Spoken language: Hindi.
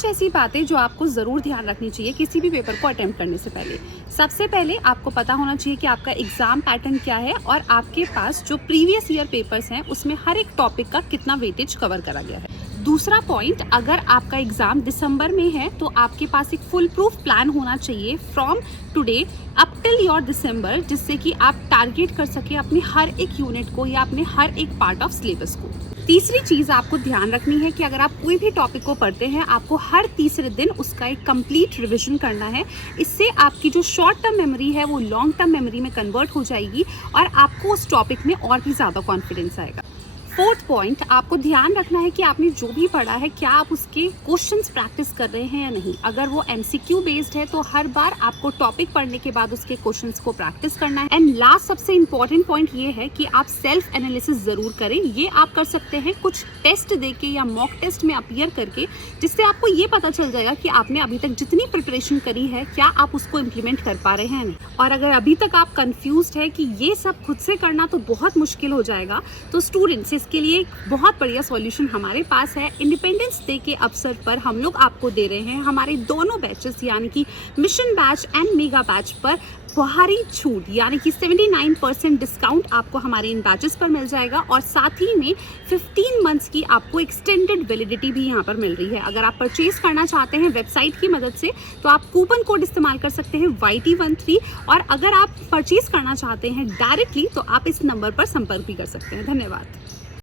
5 ऐसी बातें जो आपको ज़रूर ध्यान रखनी चाहिए किसी भी पेपर को अटेम्प्ट करने से पहले। सबसे पहले आपको पता होना चाहिए कि आपका एग्ज़ाम पैटर्न क्या है और आपके पास जो प्रीवियस ईयर पेपर्स हैं उसमें हर एक टॉपिक का कितना वेटेज कवर करा गया है। दूसरा पॉइंट, अगर आपका एग्ज़ाम दिसंबर में है तो आपके पास एक फुल प्रूफ प्लान होना चाहिए from today up till your December, जिससे कि आप टारगेट कर सके अपने हर एक यूनिट को या अपने हर एक पार्ट ऑफ सिलेबस को। तीसरी चीज़ आपको ध्यान रखनी है कि अगर आप कोई भी टॉपिक को पढ़ते हैं आपको हर तीसरे दिन उसका एक कंप्लीट रिवीजन करना है। इससे आपकी जो शॉर्ट टर्म मेमोरी है वो लॉन्ग टर्म मेमोरी में कन्वर्ट हो जाएगी और आपको उस टॉपिक में और भी ज़्यादा कॉन्फिडेंस आएगा। फोर्थ पॉइंट, आपको ध्यान रखना है कि आपने जो भी पढ़ा है क्या आप उसके क्वेश्चंस प्रैक्टिस कर रहे हैं या नहीं। अगर वो एमसीक्यू बेस्ड है तो हर बार आपको टॉपिक पढ़ने के बाद उसके क्वेश्चंस को प्रैक्टिस करना है। एंड लास्ट सबसे इंपॉर्टेंट पॉइंट ये है कि आप सेल्फ एनालिसिस जरूर करें। ये आप कर सकते हैं कुछ टेस्ट देके या मॉक टेस्ट में अपीयर करके, जिससे आपको ये पता चल जाएगा कि आपने अभी तक जितनी प्रिपरेशन करी है क्या आप उसको इम्प्लीमेंट कर पा रहे हैं नहीं। और अगर अभी तक आप कंफ्यूज्ड है कि ये सब खुद से करना तो बहुत मुश्किल हो जाएगा, तो स्टूडेंट्स इसके लिए एक बहुत बढ़िया सॉल्यूशन हमारे पास है। इंडिपेंडेंस डे के अवसर पर हम लोग आपको दे रहे हैं हमारे दोनों बैचेस यानी कि mission batch and mega batch पर भारी छूट, यानी कि 79% डिस्काउंट आपको हमारे इन बैचेस पर मिल जाएगा और साथ ही में 15 मंथ्स की आपको एक्सटेंडेड वैलिडिटी भी यहाँ पर मिल रही है। अगर आप परचेज करना चाहते हैं वेबसाइट की मदद से तो आप कूपन कोड इस्तेमाल कर सकते हैं YT13, और अगर आप परचेज करना चाहते हैं डायरेक्टली तो आप इस नंबर पर संपर्क भी कर सकते हैं। धन्यवाद।